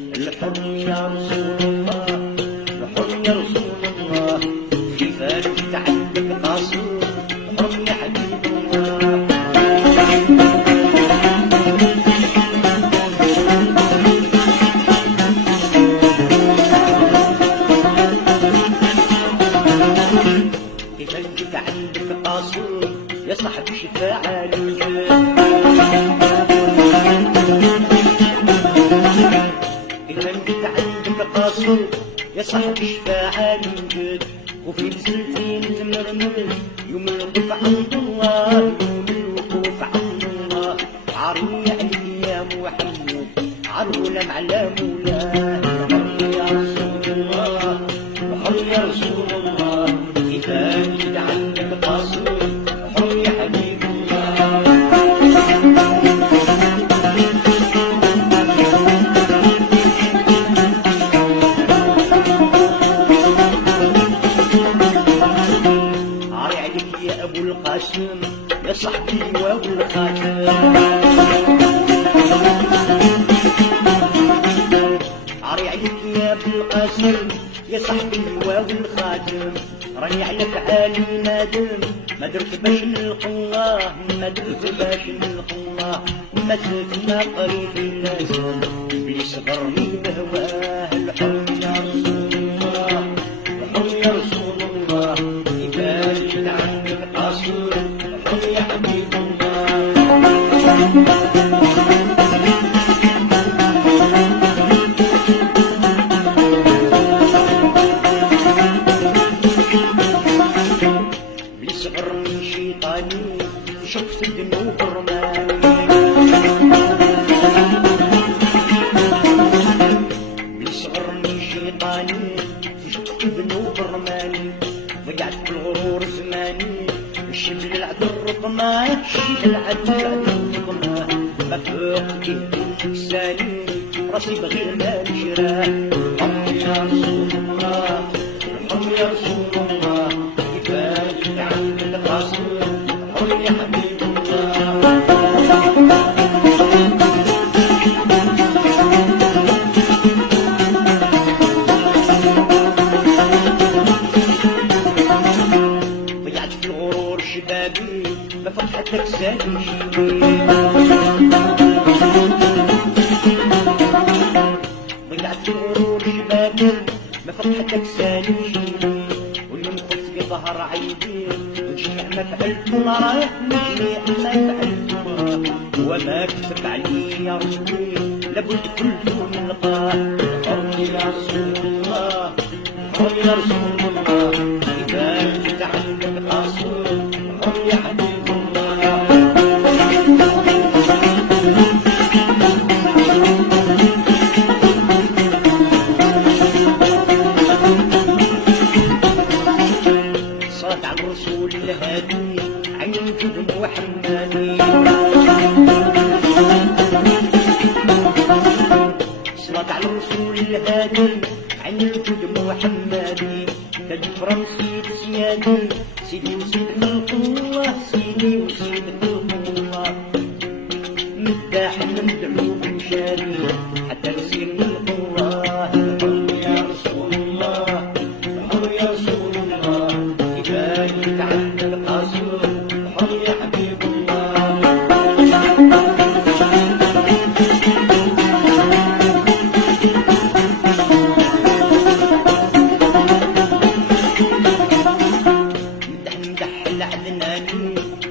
الحر يا رسول الله، الحر يا رسول الله، كيفاش عندك قاصر الحر يا حبيب الله. كيفاش عندك قاصر يا صاحبي شفاعة للجاه. قاصر يا صاحبي شفاعة للجد، وفي سنتين تمرمل يوم الوقوف عند الله، يوم الوقوف عند الله. عري علي يا محمد عرونا معلى مولاه. الحر يا رسول الله، الحر يا رسول الله، كيفاش عندك قاصر الحر يا حبيب الله. يا صاحبي وابو الخاتم، عري عليك يا ابو القاسم يا صاحبي وابو الخاتم. راني على فعالي نادم، ما درت باش نلقى الله، ما درت باش نلقى الله. ما تلقنا قريب اللازم اللي صغرني بهواه. الحر يا رسول الله، الحر يا رسول الله، كيفاش عندك قاصر يا حبيب الله. بيصغر من شيطاني شفت ذنوب رماني، بيصغر من شيطاني شفت ذنوب رماني. ضيعت في الغرور زماني، الشمل العذر رقمه، الشمل العذر رقمه. ما فوق لساني راسي بغير ما نجراه. الحر يا رسول الله، الحر يا رسول الله، كيفاش عندك قاصر الحر يا حبيب الله. شبابي بفرحتك سالي شيبي، ضيعت في الغرور شبابي بفرحتك سالي شيبي. واليوم خفت ظهر عيبي وجميع ما فعلت مراه، وجميع ما فعلت مراه. وما كتب علي يا رسولي لابد كل يوم نلقاه. الحر يا رسول الله، الحر يا رسول الله، كيفاش عندك قاصر يا حبيب الله. صلاة على الرسول الهادي عين الجد محمدي، صلاة على الرسول الهادي عين الجد محمدي. تاج فرنسي سيادي سيدي وسيد القوة، سيدي وسيد القوة. مداح ندعو بمشاري حتى نصير من القوة. الحر يا رسول الله، الحر يا رسول الله، كيفاش عندك قاصر الحر يا حبيب الله.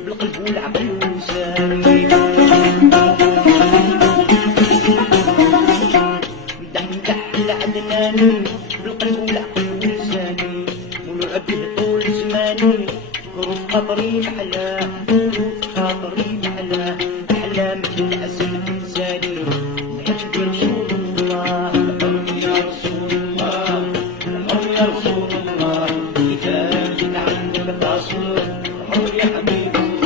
بالقلب والعقل واللساني، مدح العدناني بالقلب والعقل واللساني. ونعبد طول زماني كروف خاطري محلاه، كروف خاطري محلاه. محلاه مثل العسل الإنساني نحب رسول الله. الحر يا رسول الله، الحر يا رسول الله، كيفاش عندك قاصر الحر يا حبيب الله.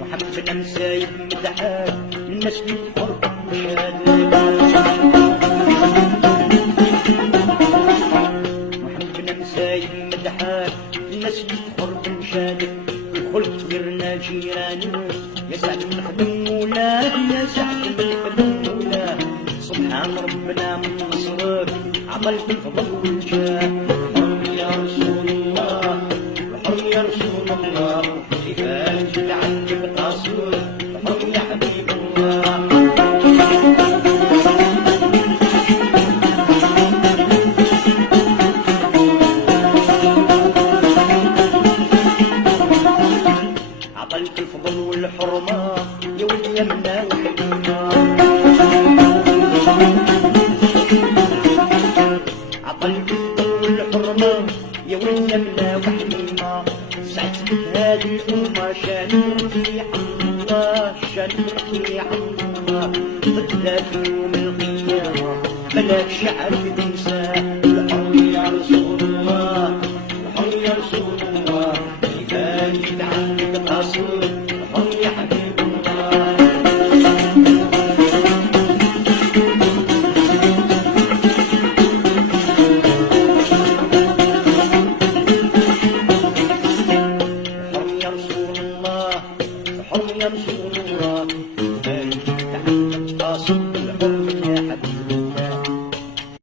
محمد بن مسايب مدحات من نسل مدحاك الناس تفخر بمشادك الخلق غيرنا جيرانك يا سعد نخدم مولاه يا سعد نخدم مولاه سبحان ربنا من نصرك عطلت الفضل والجاه الحرم يا رسول الله الحرم يا رسول الله كفاية جد عنك قاصر الحرم يا حبيب الله عطلت الفضل والحرمة يا ولد يمنا وحكمة عطلت الفضل والحرمة يا ولد يمنا وحكمة سعدت هذه الأمة شان رفيع الله شان رفيع الله بدها في يوم القيامة ملاك شعر تنساه الحرم يا رسول الله الحرم يا رسول الله كفاية جد عنك قاصر الحرم يا حبيب الله الحرم يا رسول الله الحرم يا رسول